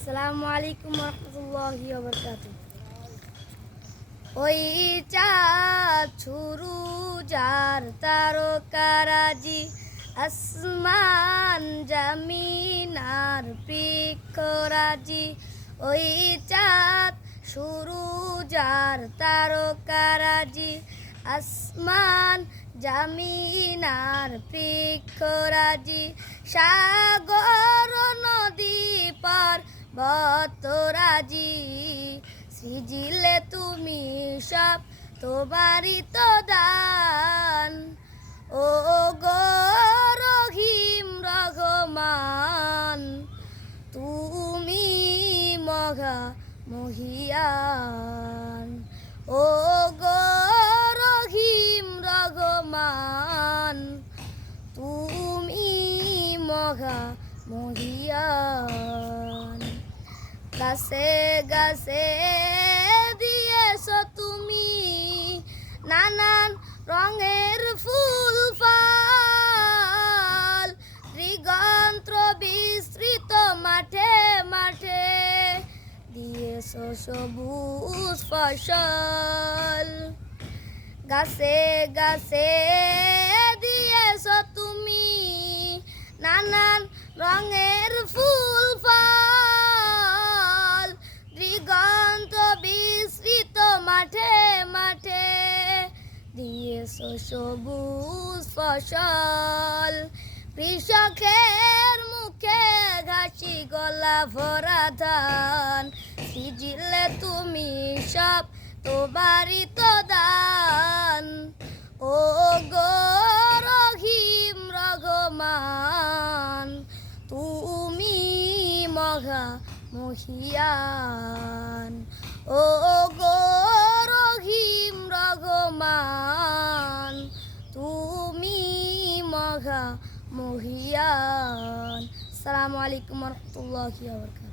আসসালামু আলাইকুম রহমতুল্লাহি ওয়া বারাকাতুহু। ওই চাঁদ শুরু যার তারকারাজি, আসমান জামিন আর বৃক্ষরাজি। ওই চাঁদ শুরু যার তারকারাজি, আসমান জামিন আর বৃক্ষরাজি। সাগর নদী পার বতরাজি, সৃজিলে তুমি সব তোমারই তো দান। ও গো রহিম রহমান, তুমি মহা মহিয়ান। ও গো রহিম রহমান, তুমি মহা মহিয়ান। গাছে গাছে দিয়েছো তুমি নানান রঙের ফুল ফল, দিগন্ত বিস্তৃত মাঠে মাঠে দিয়েছো সবুজ ফসল। গাছে গাছে দিয়েছো তুমি নানান রঙের ফুল ফল, দিগন্ত বিস্তৃত মাঠে মাঠে দিয়েছো সবুজ ফসল। কৃষকের মুখে ঘাসি গলা ভরা ধান, সিজিলে তুমি সব তোমারই তো দান। ও গো রহিম রহমান, তুমি মহা মহিয়ান। ও গো রহিম রহমান, তুমি মহা মহিয়ান। আসসালামু আলাইকুম রহমতুল্লাহি ওয়া বারাকাতুহু।